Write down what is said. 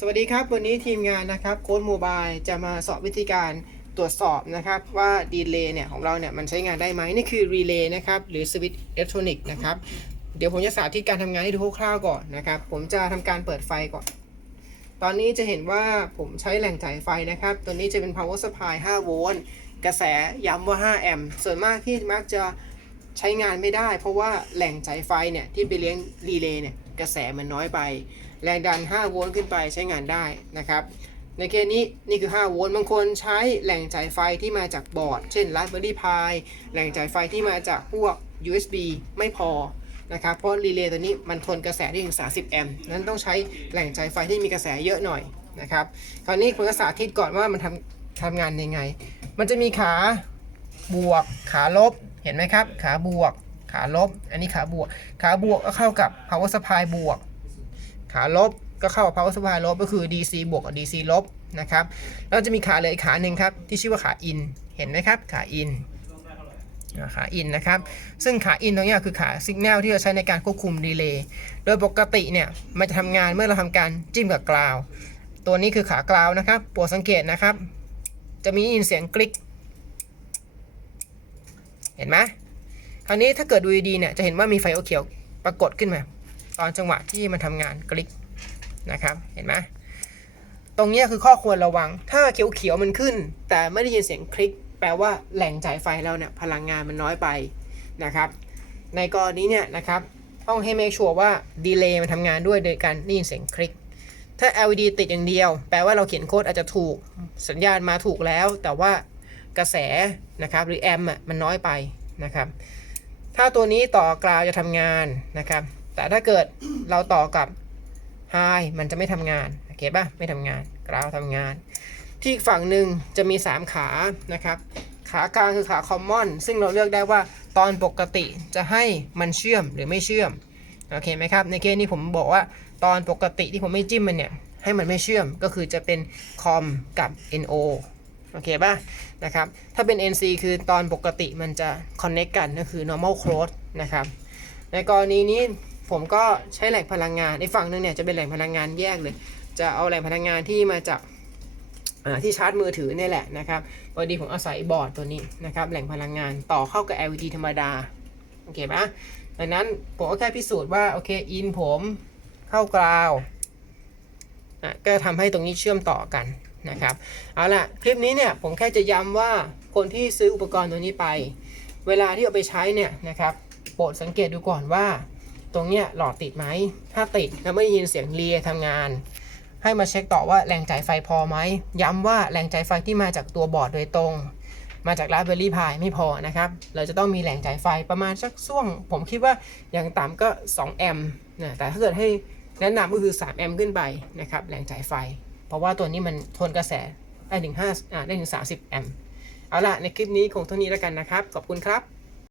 สวัสดีครับ วันนี้ทีมงานนะครับโค้ดโมบายจะมาสอบวิธีการตรวจสอบนะครับว่าดีเลย์เนี่ยของเราเนี่ยมันใช้งานได้ไหมนี่คือรีเลย์นะครับหรือสวิตช์อิเล็กทรอนิกส์นะครับเดี๋ยวผมจะสาธิตการทำงานให้ดูคร่าวๆก่อนนะครับ ผมจะทำการเปิดไฟก่อน ตอนนี้จะเห็นว่าผมใช้แหล่งจ่ายไฟนะครับ ตัวนี้จะเป็น power supply 5 โวลต์กระแสย้ำว่า 5 แอมป์ส่วนมากที่มักจะใช้งานไม่ได้ เพราะว่าแหล่งจ่ายไฟเนี่ยที่ไปเลี้ยงรีเลย์เนี่ยกระแสมันน้อยไป แรงดัน 5 โวลต์ขึ้นไปใช้งานได้นะครับ ในเคสนี้นี่คือ 5 โวลต์บางคนใช้แหล่งจ่ายไฟที่มาจากบอร์ด เช่น Raspberry Pi แหล่งจ่ายไฟที่มาจากพวก USB ไม่พอนะครับเพราะรีเลย์ตัวนี้มันทนกระแสได้ถึง 30 แอมป์นั้นต้องใช้แหล่งจ่ายไฟที่มีกระแสเยอะหน่อยนะครับคราวนี้ผมจะสาธิตก่อนว่ามันทำทำงานยังไง มันจะมีขาบวกขาลบเห็นไหมครับ ขาบวก ขาลบ อันนี้ขาบวก ขาบวกก็เข้ากับ power supply บวก ขาลบก็เข้ากับ power supply ลบก็คือ DC บวกกับ DC ลบนะครับแล้วจะมีขาเลยขาหนึ่งครับ ที่ชื่อว่าขาอินเห็นไหมครับ ขาอินขาอินนะครับ ซึ่งขาอินตรงนี้คือขาสัญญาณที่เราใช้ในการควบคุมดีเลย์โดยปกติเนี่ยมันจะทำงานเมื่อเราทำการจิ้มกับกราว ตัวนี้คือขากราวนะครับโปรดสังเกตนะครับ จะมียินเสียงคลิก เห็นไหมคราวนี้ถ้าเกิดดูดีเนี่ยจะเห็นว่ามีไฟเขียวปรากฏขึ้นมา ตอนจังหวะที่มันทำงานคลิกนะครับเห็นไหมตรงนี้คือข้อควรระวัง ถ้าเขียวๆมันขึ้น แต่ไม่ได้ยินเสียงคลิก แปลว่าแหล่งจ่ายไฟเราเนี่ยพลังงานมันน้อยไปนะครับ ในกรณีเนี่ยนะครับต้องให้ make sure ว่าดีเลย์มันทำงานด้วยโดยการได้ยินเสียงคลิก ถ้า LED ติดอย่างเดียว แปลว่าเราเขียนโค้ดอาจจะถูกสัญญาณมาถูกแล้ว แต่ว่ากระแสนะครับหรือแอมป์อะมันน้อยไปนะครับ ถ้าตัวนี้ต่อกราวจะทำงานนะครับ แต่ถ้าเกิดเราต่อกับ High มันจะไม่ทำงานโอเคป่ะไม่ทำงานกราวทำงาน ที่อีกฝั่งหนึ่งจะมี 3 ขานะครับ ขากลางคือขา Common ซึ่งเราเลือกได้ว่าตอนปกติจะให้มันเชื่อมหรือไม่เชื่อมโอเคไหมครับในเคสนี้ผมบอกว่าตอนปกติที่ผมไม่จิ้มมันเนี่ยให้มันไม่เชื่อมก็คือจะเป็น com กับ no โอเคป่ะนะครับถ้าเป็น nc คือตอนปกติมันจะ connect กันก็คือ normal close นะครับในกรณีนี้ ผมก็ใช้แหล่งพลังงานในฝั่งหนึงเนี่ยจะเป็นแหล่งพลังงานแยกเลย จะเอาแหล่งพลังงานที่มาจากที่ชาร์จมือถือนี่แหละนะครับพอดีผมอาศัยบอร์ดตัวนี้นะครับแหล่งพลังงานต่อเข้ากับ LED ธรรมดาโอเคปะดังนั้นผมก็แค่พิสูจน์ว่าโอเคอินผมเข้ากราวอะก็ทำให้ตรงนี้เชื่อมต่อกันนะครับเอาล่ะคลิปนี้เนี่ยผมแค่จะย้ำว่าคนที่ซื้ออุปกรณ์ตัวนี้ไป เวลาที่เอาไปใช้เนี่ยนะครับโปรดสังเกตดูก่อนว่า ตรงเนี้ยหลอดติดไหม ถ้าติดแล้วไม่ได้ยินเสียงเรียทำงาน ให้มาเช็คต่อว่าแรงจ่ายไฟพอไหม ย้ำว่าแรงจ่ายไฟที่มาจากตัวบอร์ดโดยตรง มาจาก Raspberry Pi ไม่พอนะครับ เราจะต้องมีแรงจ่ายไฟประมาณสักช่วง ผมคิดว่าอย่างต่ำก็ 2 แอมป์นะแต่ถ้าเกิดให้แนะนำก็คือ 3 แอมป์ขึ้นไปนะครับแรงจ่ายไฟ เพราะว่าตัวนี้มันทนกระแสได้ถึง5อ่าได้ถึง 30 แอมป์เอาล่ะในคลิปนี้คงเท่านี้แล้วกันนะครับ ขอบคุณครับ